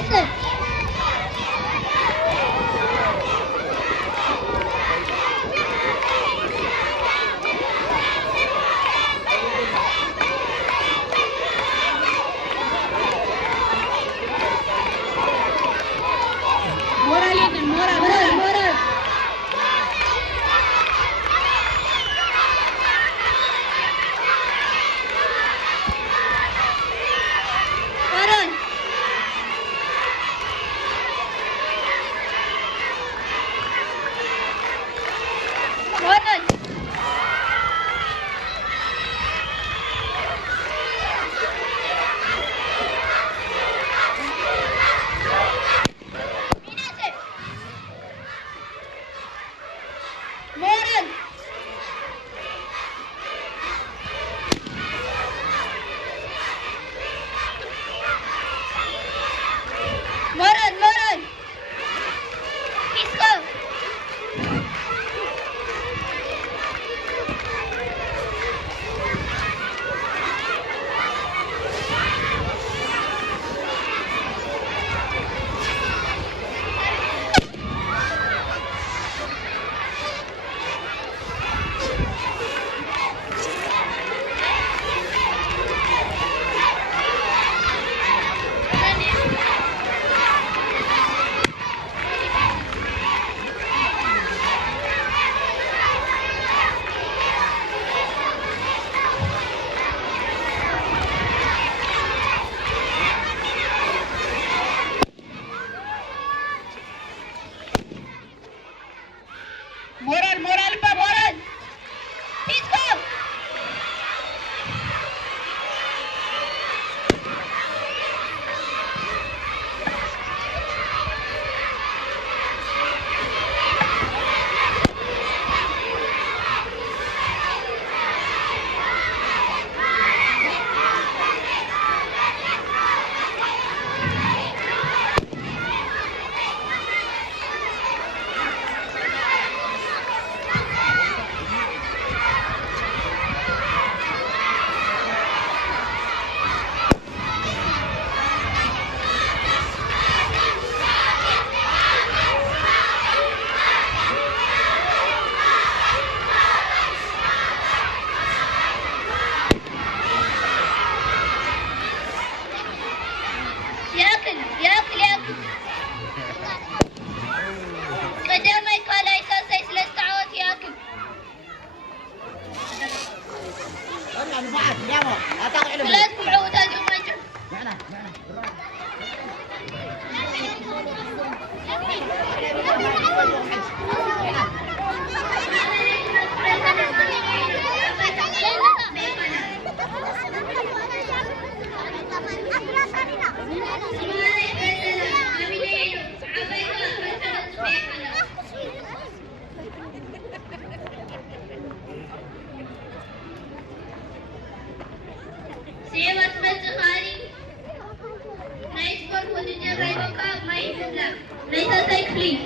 ياسر مورا ليدن مورا مراد مراد مراد مراد مراد مراد مراد كيسكو مورال مورال با مراد كيسكو ياكل ياكل ياكل قدامي قال اساسي ثلاث ساعات ياكل ارجع لبعض يلا اعطاك علم ثلاث معود هذه ما يجي معنا سيما تبت خاري نايس فور ودي جرى يبقى ما يتزلق ليس سايكلين